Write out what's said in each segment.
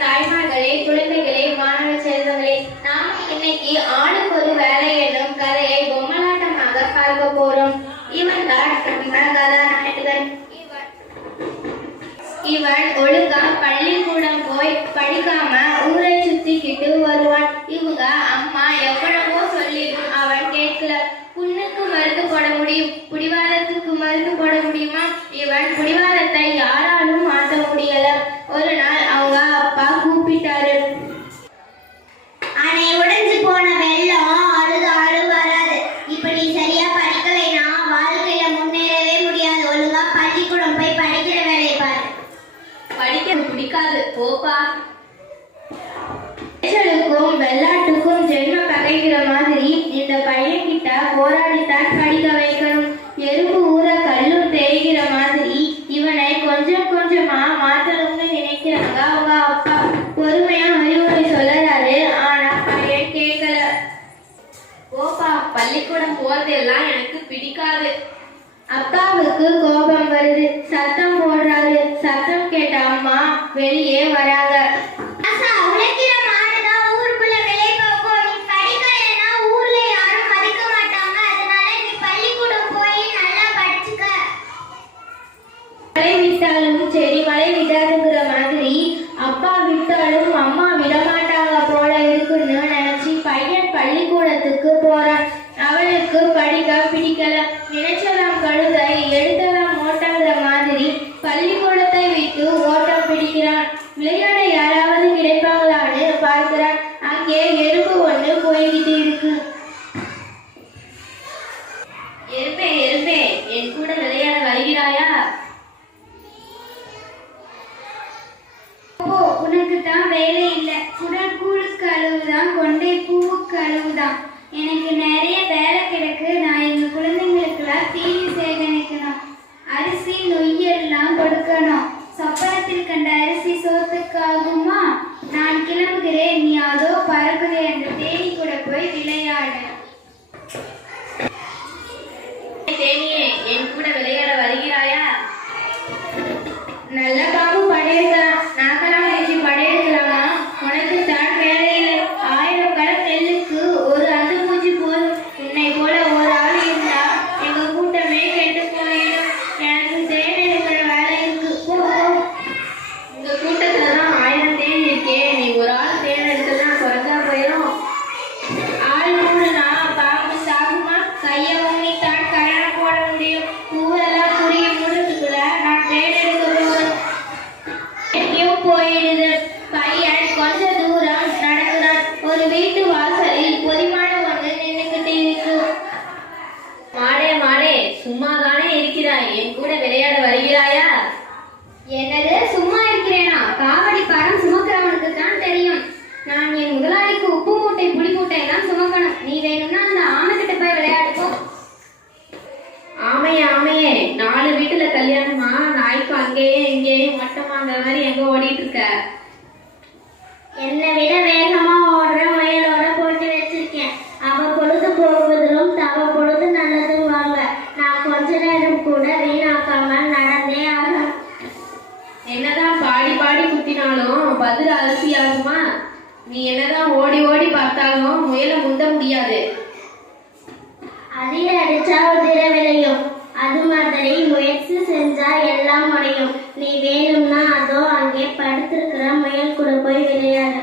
தாய்மார்களே, குழந்தைகளே, மாணவ செல்வங்களே, நாம இன்னைக்கு ஆளுக்கு ஒரு வேலை என்னும் கதையை பொம்மலாட்டமாக பார்க்க போறோம். இவன் தான் கதாநாயகன். இவன் ஒழுங்கா பள்ளிக்கூடம் போய் படிக்காம ஊரை சுத்திக்கிட்டு வருவான். இவங்க அம்மா எவ்வளவோ சொல்லியும் அவன் கேட்கல. புண்ணுக்கு மருந்து போட முடியும், புடிவாதத்துக்கு மருந்து போட முடியுமா? இவன் புடிவாதத்தை யாராலும் மாற்ற முடியல. ஒரு நாள் அவங்க அப்பா கூப்பிட்டாரு. அணை உடைஞ்சு போன வெள்ளம் அழுது வராது. இப்படி சரியா படிக்கலைன்னா வாழ்க்கையில முன்னேறவே முடியாது. ஒழுங்கா பள்ளிக்கூடம் போய் படிக்கிற வேலையை பாரு. படிக்க பிடிக்காது, போப்பா. வெள்ளாட்டுக்கும் ஜென்ம பகைக்கிற மாதிரி இந்த பையன் கிட்ட போராடித்தான் படிக்க வைக்கணும். எறும்பு ஊற கல்லும் தேய்கிற மாதிரி இவனை கொஞ்சம் கொஞ்சமா மாற்றணும்னு நினைக்கிறாங்க அவங்க அப்பா. பொறுமையா அறிவுரை சொல்லறாரு, ஆனா பையன் கேட்கல. போப்பா, பள்ளிக்கூடம் போறதெல்லாம் எனக்கு பிடிக்காது. அப்பாவுக்கு கோபம் வருது. சத்தம் போடுறாரு. சத்தம் கேட்ட அம்மா வெளியே வராங்க. விட்டாலும் சரி, மழை விடாதுங்கிற மாதிரி அப்பா விட்டாலும் அம்மா விடமாட்டாங்க போல இருக்குன்னு நினைச்சு பையன் பள்ளிக்கூடத்துக்கு போறான். அவளுக்கு படிக்க பிடிக்கல. நினைச்சதாம் கழுதை எடுத்ததாம் ஓட்டங்கிற மாதிரி பள்ளிக்கூடத்தை விட்டு ஓட்டம் பிடிக்கிறான். விளையாட யாராவது கிடைப்பாங்களான்னு பார்க்கிறான். அங்கே எறும்பு ஒண்ணு போய்கிட்டு இருக்கு. எறும்பே எறும்பே, என் கூட விளையாட வருகிறாயா? உனக்கு தான் வேலை இல்லை. குடல் கூழுக்கு அளவுதான், கொண்டை பூவுக்கு அளவுதான். எனக்கு நிறைய வேலை கிடக்கு. நான் எங்க குழந்தைங்களுக்கெல்லாம் தீனி சேகரிக்கணும், அரிசி நொய்யெல்லாம் கொடுக்கணும். சப்பரத்தில் கண்ட அரிசி சோத்துக்காகுமா? நான் கிளம்புகிறேன், நீ அதோ பறக்குதே அந்த தேனி கூட போய் விளையாட. தேனியே, என் கூட விளையாட வருகிறாயா? நல்ல பாம்பு படையெடுக்கலாம், நாக்கெல்லாம் வச்சு படையெடுக்கலாமா? உனக்கு தான் வேலை இல்லை. 1000 கலம் நெல்லுக்கு ஒரு அந்து பூச்சி போதும். உன்னை போல ஒரு ஆள் இருந்தா எங்க கூட்டமே கெட்டு போயிடும். எனக்கு தேன் எடுக்கிற வேலை இருக்கு. உங்க கூட்டத்துலதான் 1000 தேன் இருக்கே, நீ ஒரு ஆள் தேன் எடுக்கலாம் குறைஞ்சா போயிடும். ஆள் மூடுனா பாம்பு சாகுமா? கையை உண்ணித்தான் கல்யாணம் போட முடியும். பூவெல்லாம் புரிய மூடுறதுக்குள்ள நான் தேன் எடுக்க போயிடுது. பையன் கொஞ்ச தூரம் நடக்கிறான். ஒரு வீட்டு வாசலில் பொதிமாடு ஒன்று நின்றுகிட்டு இருக்கு. மாடே மாடே, சும்மா தானே இருக்கிறாய், என் கூட விளையாட வருகிறாயா? என்னது, சும்மா இருக்கிறேனா? காவடி பாரம் சுமக்கிறவனுக்கு தான் தெரியும். நான் என் முதலாளிக்கு உப்பு மூட்டை புளி மூட்டை எல்லாம் சுமக்கணும். நீ வேணும்னா அந்த ஆமைக்கிட்ட போய் விளையாடுப்போம். ஆமையே ஆமையே, 4 வீட்டுல கல்யாணமா? நாய்க்கு அங்கேயே இங்கேயும் மட்டமாங்கிற மாதிரி எங்க ஓடிட்டு இருக்க? என்னை விட வேகமா ஓடுற முயலோட போட்டு வச்சிருக்கேன். அவ பொழுது போவதிலும் தவ பொழுது நல்லதும் வாங்க. நான் கொஞ்ச நேரம் கூட வீணாக்காம நடந்தே ஆகும். என்னதான் பாடி பாடி குத்தினாலும் பதில் அரிசி ஆகுமா? நீ என்னதான் ஓடி ஓடி பார்த்தாலும் முயல முந்த முடியாது. அதில் அடிச்சா உதிர விளையும். அது மாதிரி முயற்சி செஞ்சா எல்லாம் முடியும். நீ வேணும்னா அதோ அங்கே படுத்திருக்கிற முயல் கூட போய் விளையாடு.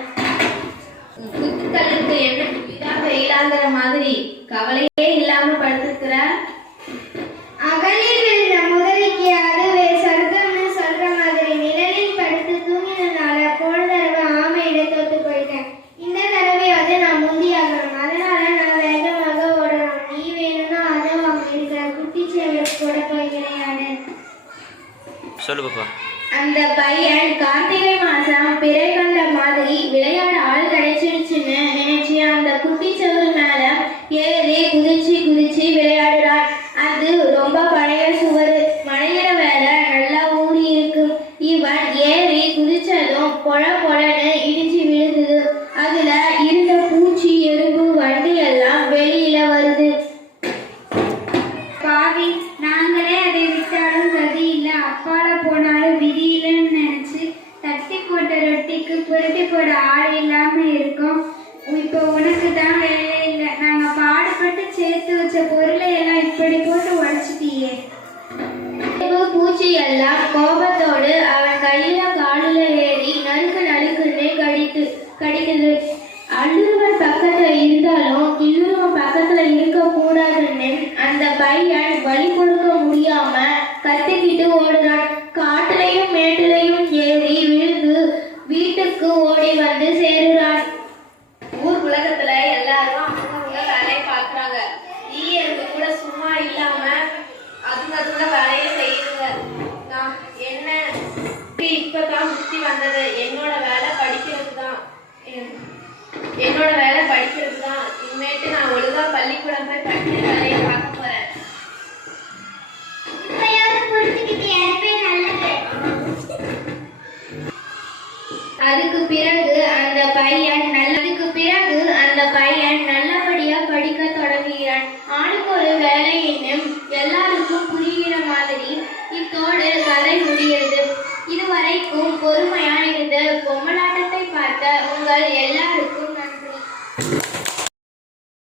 குத்துக்கல்லுக்கு என்ன இதாக இல்லாங்கிற மாதிரி கவலையே இல்லாம படுத்திருக்கிற. அகலில் விழுந்த முதலிக்கு அதுவே சொர்க்கம்னு சொல்ற மாதிரி நிழலில் படுத்து தூங்கினதுனால போன தடவை ஆமையிட தோத்து போயிட்டேன். இந்த தடவையாவது நான் முந்தியாகணும். அதனால நான் வேகமாக ஓடணும். நீ வேணும்னா அதை அங்க இருக்கிற குட்டி சேவல் கூட போய் விளையாடு. சொல்லு பாப்பா. அந்த பையன் கார்த்திகை மாசம் பிறை கண்ட மாதிரி விளையாட ஆள் கிடைச்சிருச்சுன்னு நினைச்சு அந்த குட்டி செவல் மேல ஏறி குதிச்சு குதிச்சு விளையாடுறான். அது ரொம்ப பழைய சுவர். மழையில வேற நல்லா ஊறி இருக்கு. இவன் ஏறி குதிச்சதும் பொழ பொழன்னு இடிச்சு விழுகுது. அதுல இருந்த பூச்சி எறும்பு வண்டி எல்லாம் வெளியில வருது. பாவி, நாங்களே அதை விட்டாலும் கதி இல்லை, அப்பால போனாலும் விதி இல்லைன்னு நினைச்சு தட்டி போட்ட ரொட்டிக்கு பொறுப்பு பூச்சி எல்லாம் கோபத்தோடு அவன் கையில காலில ஏறி நறுக்கு நறுக்குன்னு கடிக்குது. அல்லுருவன் பக்கத்துல இருந்தாலும் கில்லுருவன் பக்கத்துல இருக்க கூடாதுன்னு அந்த பையன் வழி கொடுக்க முடியாம கத்திக்கிட்டு ஓடுறான். காட்டுலையும் மேட்டுலையும் ஏறி விழுந்து வீட்டுக்கு ஓடி வந்து சேருறான். ஊர் உலகத்துல எல்லாரும் அவங்க வேலையை பாக்குறாங்க. ஈயருக்கு கூட சும்மா இல்லாம அதுங்க வேலையை செய்யுங்க. நான் என்ன இப்பதான் புத்தி வந்தது. என்னோட வேலை படிக்கிறது தான். இனிமேட்டு நான் ஒழுங்கா பள்ளிக்கூடம் போய் படிக்கிற வேலையை பார்க்க போறேன். அதுக்கு பிறகு அந்த பையன் நல்லபடியா படிக்க தொடங்குகிறான். ஆளுக்கு ஒரு வேலை என்னும் எல்லாருக்கும் புரிகிற மாதிரி இத்தோடு கதை முடிகிறது. இதுவரைக்கும் பொறுமையா இருந்து பொம்மலாட்டத்தை பார்த்த உங்கள் எல்லாருக்கும்